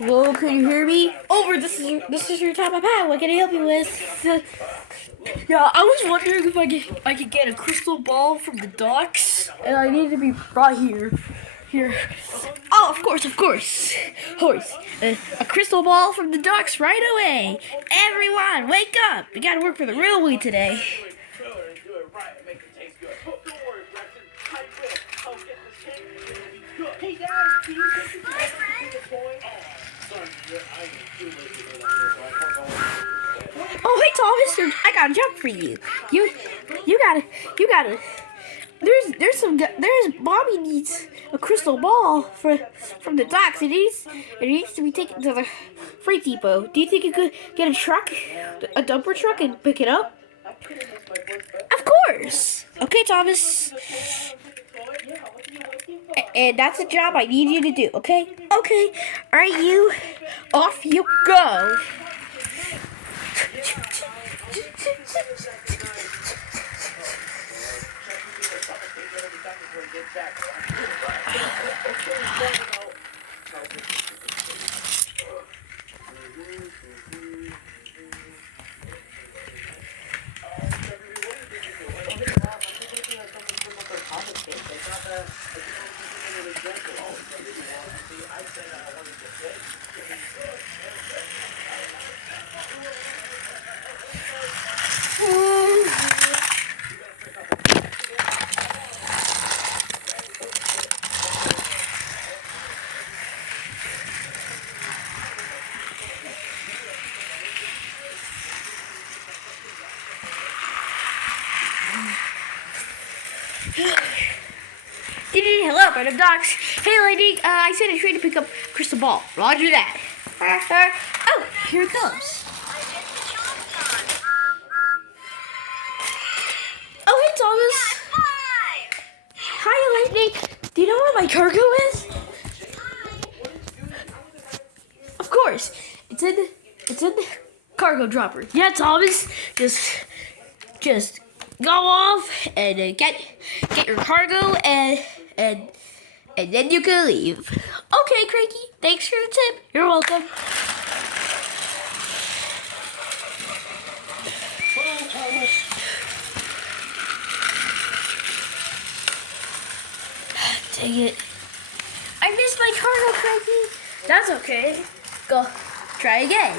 Hello, can you hear me? Over. This is your time of Pat. What can I help you with? Yeah, I was wondering if I could get a crystal ball from the docks, and I need to be right here. Here. Oh, of course. Horse. A crystal ball from the docks right away. Everyone, wake up! We gotta work for the railway today. Hey, Dad, can you take the Oh, hey Thomas, I got a job for you. You gotta. There's Bobby needs a crystal ball from the docks. It needs to be taken to the freight depot. Do you think you could get a dumper truck, and pick it up? Of course. Okay, Thomas. And that's a job I need you to do. Okay. Okay. Are you off? You go. Hello, Random Docs. Hey, lady, I sent a train to pick up Crystal Ball. Roger that. Oh, here it comes. Oh, hey, Thomas. Hi, Lightning. Do you know where my cargo is? Of course. It's in the cargo dropper. Yeah, Thomas. Just go off and get your cargo and then you can leave. Okay, Cranky. Thanks for the tip. You're welcome. Dang it. I missed my cargo, Cranky. That's okay. Go. Try again.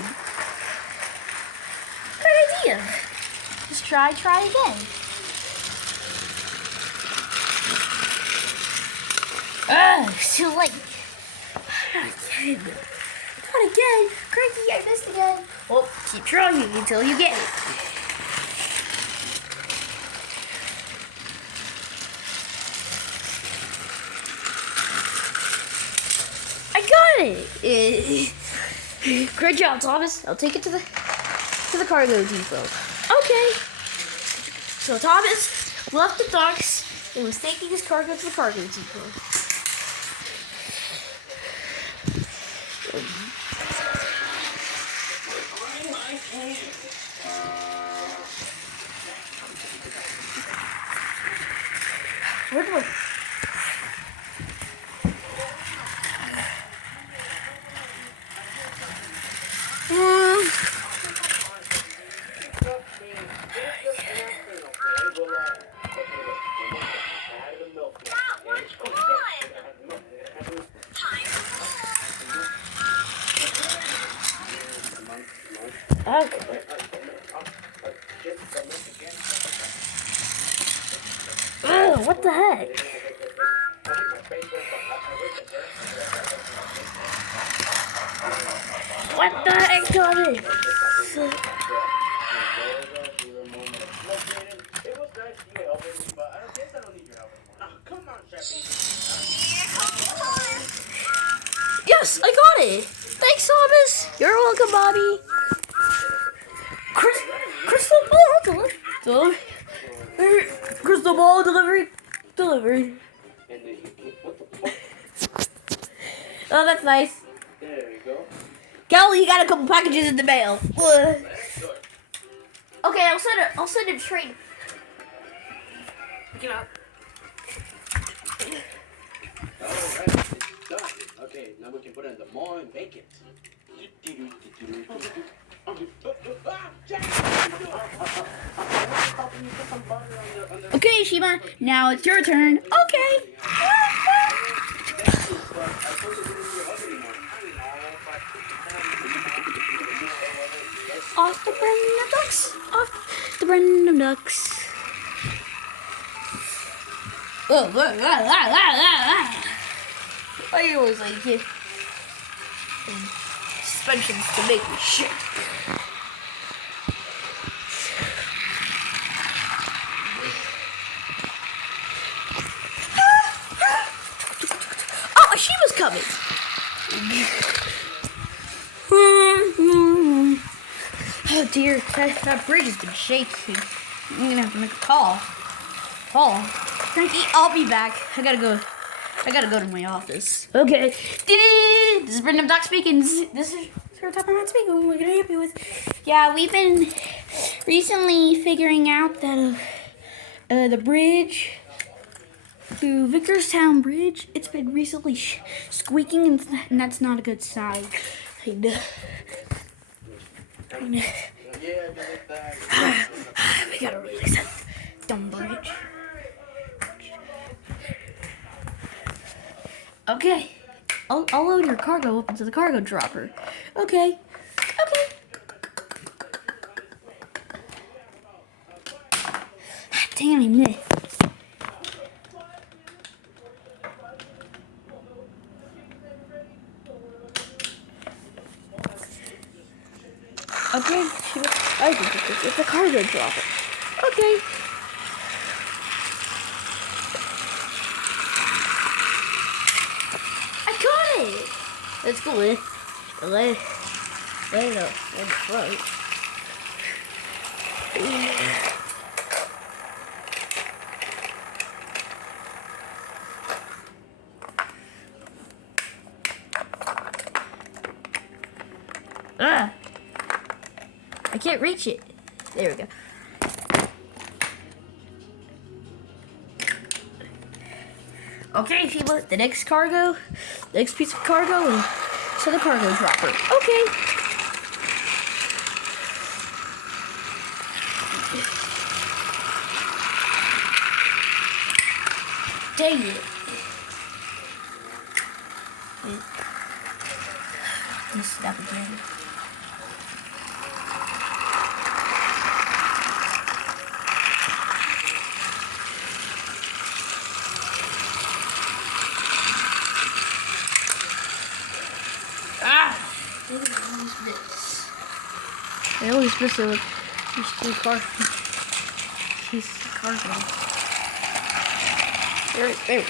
Good idea. Just try again. It's too late. Not again. Cranky, I missed again. Well, keep trying until you get it. I got it. Great job, Thomas. I'll take it to the cargo depot. Okay. So Thomas left the docks and was taking his cargo to the cargo depot. Where do I? Okay. Ugh, what the heck? What the heck got it? Yes, I got it. Thanks, Thomas. You're welcome, Bobby. Crystal ball delivery. Crystal ball delivery. Delivered. Oh, that's nice. There you go. Kelly, you got a couple packages in the mail. Okay, I'll send a train. Pick it up. Alright, it's done. Okay, now we can put it in the maw and bake it. Okay, Shima, now it's your turn. Okay. Off the Brandon Ducks. Off the Brandon Ducks. I always like it. Suspensions to make me shit. Oh, she was coming. Oh dear, that bridge has been shaking. I'm gonna have to make a call. Frankie, I'll be back. I gotta go to my office. Okay. This is Brandon Doc speaking. This is Sir Top Man speaking. What can I help you with? Yeah, we've been recently figuring out that the bridge to Victorstown Bridge, it's been recently squeaking, and that's not a good sign. We gotta release that dumb bridge. Okay, I'll load your cargo up into the cargo dropper. Okay. Damn, I missed. Okay, I think it's a cargo dropper. Okay. I got it! Let's go in. Lay it up on the front. I can't reach it. There we go. Okay, Sheba, the next piece of cargo is to the cargo dropper. Okay. Dang it. Let's stop again. I always miss it with these cargo. There.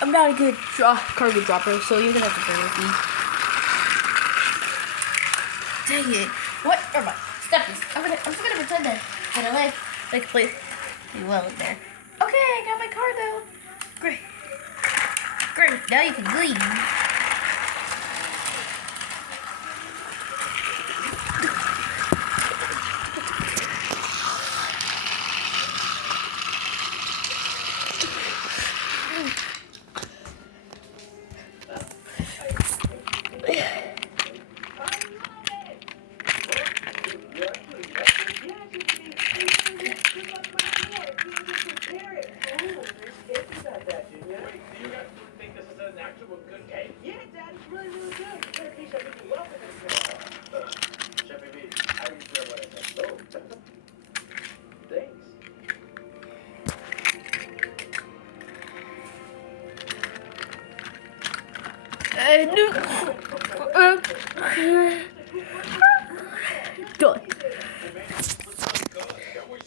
I'm not a good cargo dropper, so you're gonna have to bear with me. Dang it. What? Never mind. Stop this. I'm just gonna pretend that I can play well in there. Okay, I got my cargo. Great. Now you can leave.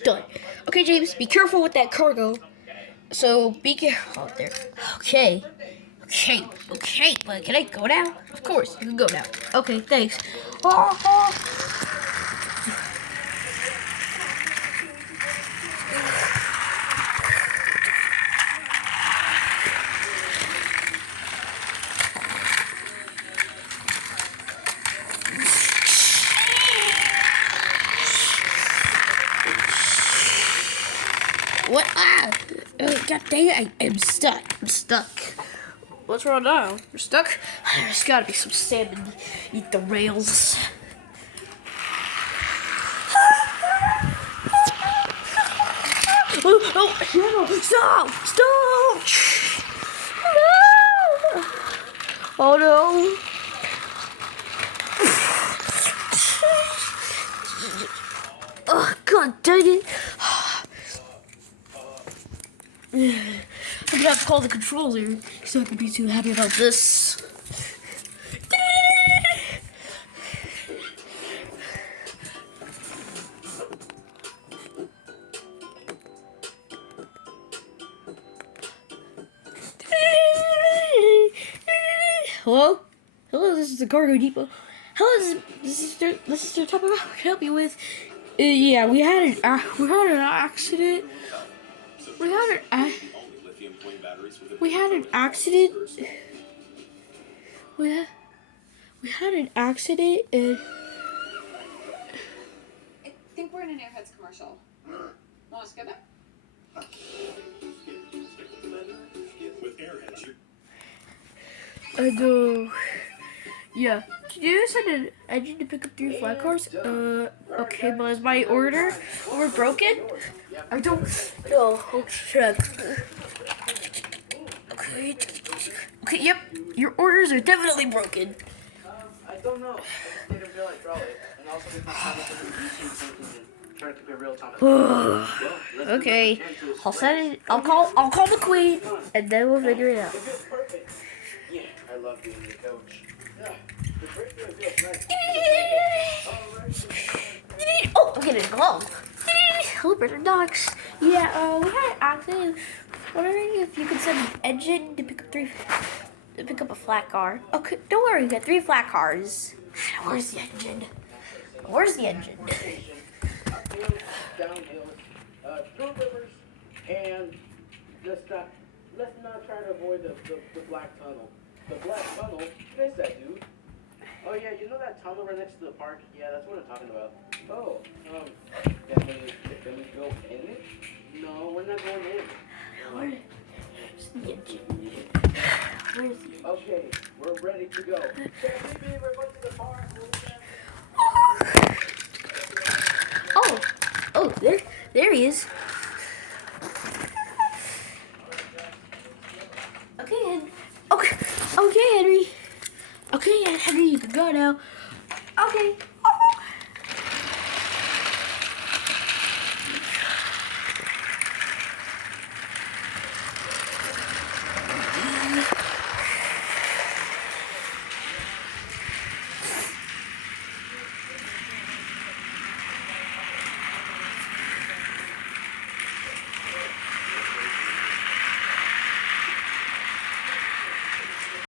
Done. Okay, James, be careful with that cargo. So be careful out there. Okay, but can I go now? Of course, you can go now. Okay, thanks. What? Ah! God dang it! I'm stuck. I'm stuck. What's wrong now? You're stuck? There's gotta be some salmon. Eat the rails. Oh, no! Stop! Stop! No! Oh no! Oh, God dang it! I'm gonna have to call the controller. He's not gonna be too happy about this. Hello? Hello, this is the Cargo Depot. Hello, this is your type of I can help you with. Yeah, we had an accident. We had an accident. We had an accident and I think we're in an Airheads commercial. Want us to go there? With Airheads, you're yeah. Can you send an engine to pick up 3 flat cars? Okay, but is my order broken? I don't know. I'll check. Okay. Okay, yep. Your orders are definitely broken. I don't know. I just didn't feel like probably. And also because I was trying to keep it real time. Okay. I'll send it. I'll call the queen, and then we'll figure it out. It feels perfect. Yeah, I love being the coach. Yeah, the first one feels nice. Oh, I'm getting a glove. Hello, brother dogs. Yeah, we had an accident. Wondering if you could send an engine to pick up a flat car. Okay, don't worry, we got 3 flat cars. Where's the engine? Where's the engine? Downhill, 2 rivers, and let's not try to avoid the black tunnel. The black tunnel? What is that, dude? Oh yeah, you know that tunnel right next to the park? Yeah, that's what I'm talking about. Oh, can we go in it? No, we're not going in. Where's the engine? Where's the engine? Okay, we're ready to go. We're going to the park. Oh, there he is. Okay, okay, Henry. Okay, Henry, you can go now. Okay.